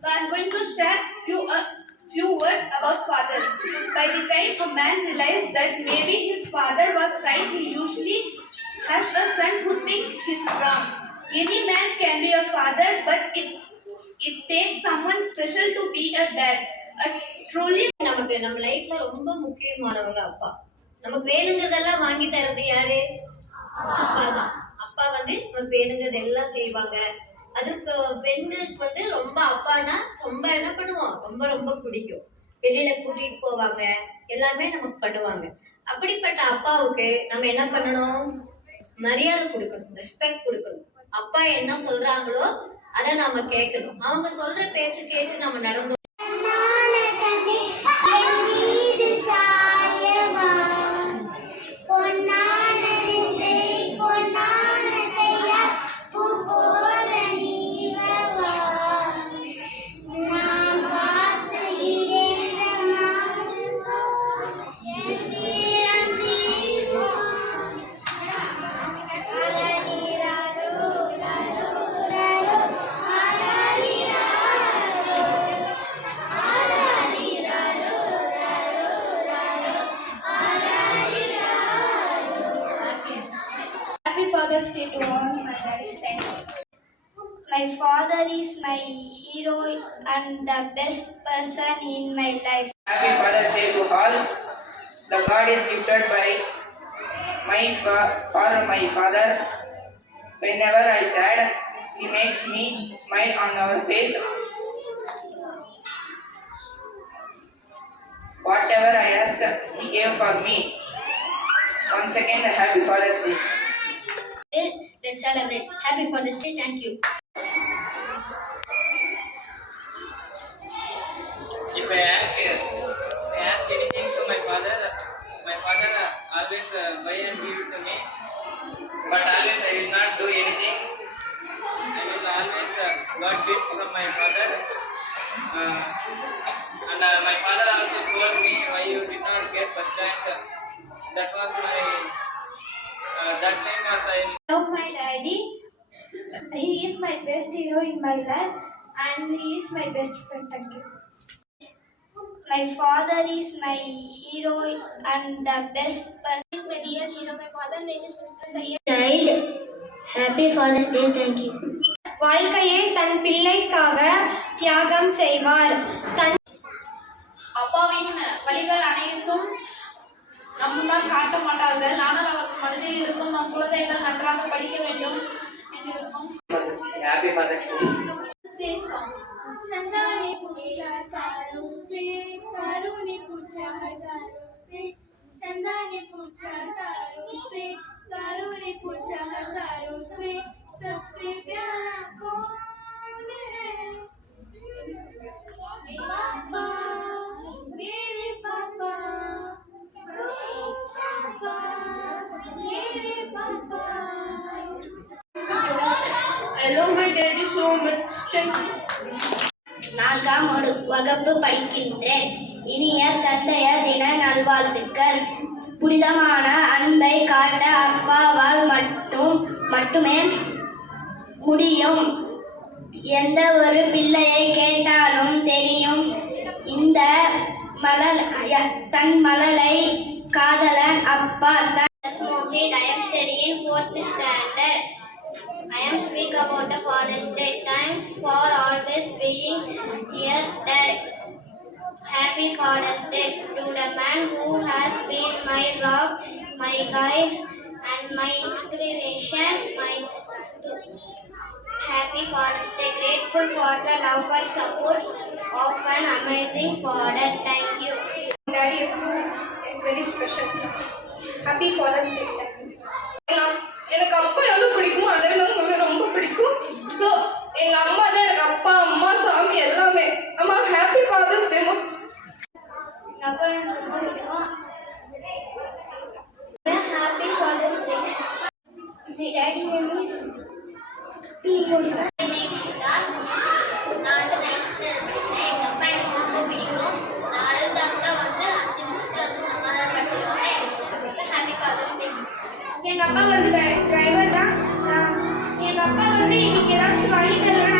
So I am going to share few words about fathers. By the time a man realized that maybe his father was right, he usually has a son who thinks he's wrong. Any man can be a father, but it takes someone special to be a dad. A truly நமக்கு நம்ம லைஃப்ல ரொம்ப முக்கியமானவங்க அப்பா. நமக்கு வேணுங்கிறதெல்லாம் வாங்கி தரது யாரு? அப்பா தான். அப்பா நமக்கு வேணுங்கிறது எல்லாம் செய்வாங்க. அது பெண்களுக்கு ரொம்ப அப்பானா ரொம்ப என்ன பண்ணுவோம், ரொம்ப ரொம்ப பிடிக்கும். வெளியில கூட்டிட்டு போவாங்க, எல்லாமே நமக்கு பண்ணுவாங்க. அப்படிப்பட்ட அப்பாவுக்கு நம்ம என்ன பண்ணணும்? மரியாதை கொடுக்கணும், ரெஸ்பெக்ட் கொடுக்கணும். அப்பா என்ன சொல்றாங்களோ அதை நாம கேட்கணும். அவங்க சொல்ற பேச்சு கேட்டு நம்ம நடந்தோம். Father's Day to all my daddy's thank you. My father is my hero and the best person in my life. Happy Father's Day to all. The card is gifted by my father. Whenever I sad, he makes me smile on our face. Whatever I ask, he gave for me. Once again, Happy Father's Day. Let's celebrate. Happy Father's Day. Thank you. If I ask anything to my father always buy and give it to me. But always I will not do anything. I will always got gift from my father. And my father also told me why you did not get first rank. That was my that time was I love my daddy. He is my best hero in my life and he is my best friend. Thank you. My father is my hero and the best person. He is my dear hero. My father name is Mr. Sayyid. Child, Happy Father's Day. Thank you. வாழ்க்கையை தன் பிள்ளைக்காக தியாகம் செய்வார். அப்பாவின் வழிகள் அனைத்தும் நம் முன்னால் காட்ட மாட்டார்கள். ஆனால் அவர் மனதில் இருக்கும் நம் குழந்தைகள் நன்றாக படிக்க வேண்டும் என்றிருக்கும். Happy Father's Day. चंदाने पूछा तारों से, तारों ने पूछा हजारों से. चंदाने पूछा तारों से, तारों ने पूछा हजारों से. सबसे प्यारा कौन है? पापा, मेरे पापा, पापा, मेरे पापा. I love my daddy so much. நான்காம் வகுப்பு படிக்கின்றேன். இனிய தந்தையர் தின நல்வாழ்த்துக்கள். புனிதமான அன்பை காட்ட அப்பாவால் மட்டுமே முடியும். எந்த ஒரு பிள்ளையை கேட்டாலும் தெரியும் இந்த தன் மழலை காதலன் அப்பா. I am studying 4th standard. I am speak about the Father's Day. Thanks for always being here, Dad. Happy Father's Day to the man who has been my rock, my guide, and my inspiration. Happy Father's Day. Grateful for the love and support of an amazing father. Thank you. Daddy is very special. Happy Father's Day. எனக்கு அப்பா எவ்வளோ பிடிக்குமோ அதை விட உங்களுக்கு ரொம்ப பிடிக்கும். ஸோ எங்கள் அம்மா தான் எனக்கு அப்பா அம்மா சாமி எல்லாமே. அம்மா ஹாப்பி ஃபாதர்ஸ் டேமா. எங்கள் அப்பா எனக்கு ரொம்ப பிடிக்கும். Happy father's day. My daddy name is P Murugan. நான் 9th ஸ்டாண்டர்ட் படிக்கிறேன். எங்கள் அப்பா எனக்கு ரொம்ப பிடிக்கும். நான் அழுதாக்கா 5 நிமிஷத்துல சமாதானப்படுத்திடுவேன். ஹாப்பி ஃபாதர்ஸ் டே. எங்கள் அப்பா டிரைவர் தான். எங்கள் அப்பா இன்னைக்கு ஏதாச்சும் வாங்கி தருவேன்.